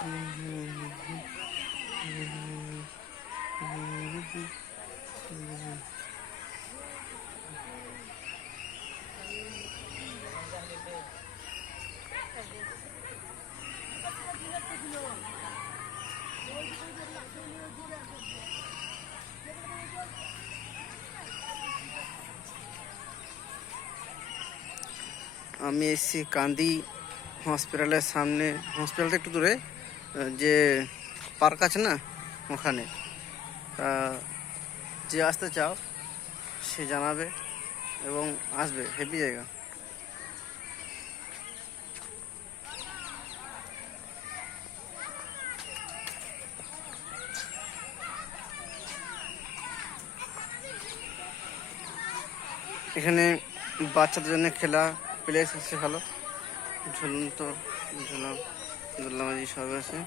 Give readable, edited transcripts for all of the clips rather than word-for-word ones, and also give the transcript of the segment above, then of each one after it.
আমি এসেছি কান্দি হসপিটালের সামনে, হসপিটালটা একটু দূরে, যে পার্ক আছে না ওখানে। যে আসতে চাও সে জানাবে এবং আসবে, হেভি জায়গা। এখানে বাচ্চাদের জন্য খেলা প্লেস আছে ভালো, ঝুলন্ত ঝুলামাঝি সব আছে।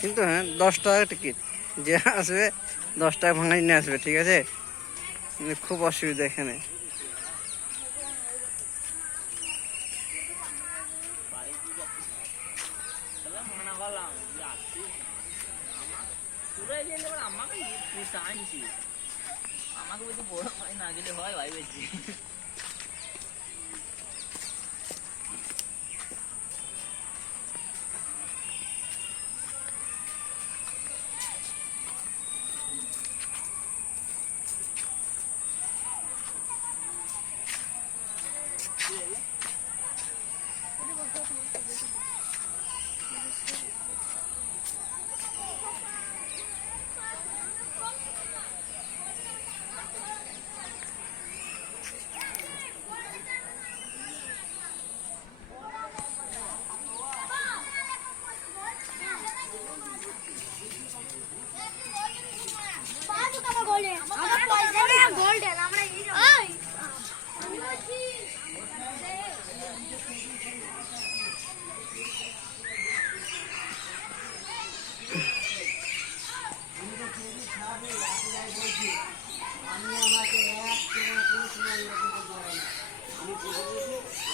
কিন্তু হ্যাঁ 10 টাকা টিকিট, যে আসবে 10 টাকা ভাঙা নিয়ে আসবে, ঠিক আছে? খুব অসুবিধা এখানে। আমাকে বলতে বড় ভাই না গেলে হয় ভাই বলছি।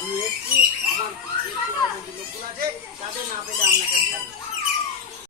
আমি এসছি, আমার লোকগুলো আছে, তাদের না পেলে আপনাকে